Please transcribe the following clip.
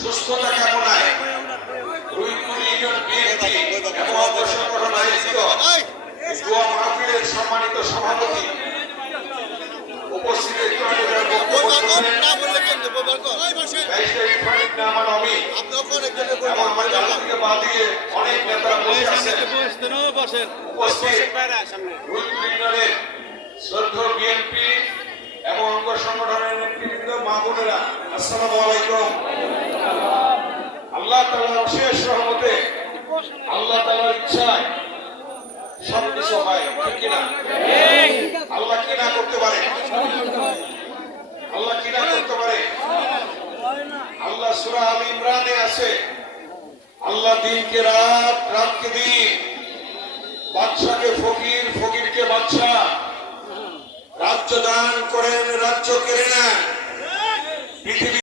সুস্থতা কামনায় রুইপুর union BNP এবং অঙ্গ সংগঠন আয়োজিত দোয়া মাহফিলের সম্মানিত সভাপতি উপস্থিত অনেক নেতারা বসে আছেন। শ্রদ্ধেয় বিএনপি এবং অঙ্গ সংগঠনের নেতৃবৃন্দ মা বোনেরা, আসসালামু আলাইকুম। আল্লাহ তাআলার অশেষ রহমতে, আল্লাহ তাআলার ইচ্ছায় সবকিছু হয়, ঠিক কিনা? আল্লাহ কি না করতে পারে? আল্লাহ কি না করতে পারে? আল্লাহ সূরা আল ইমরানে আছে, আল্লাহ দিনকে রাত, রাতকে দিন, বাদশাকে ফকির, ফকিরকে বাদশা, রাজ্য দান করেন, রাজ্য কেড়ে নেন। পৃথিবী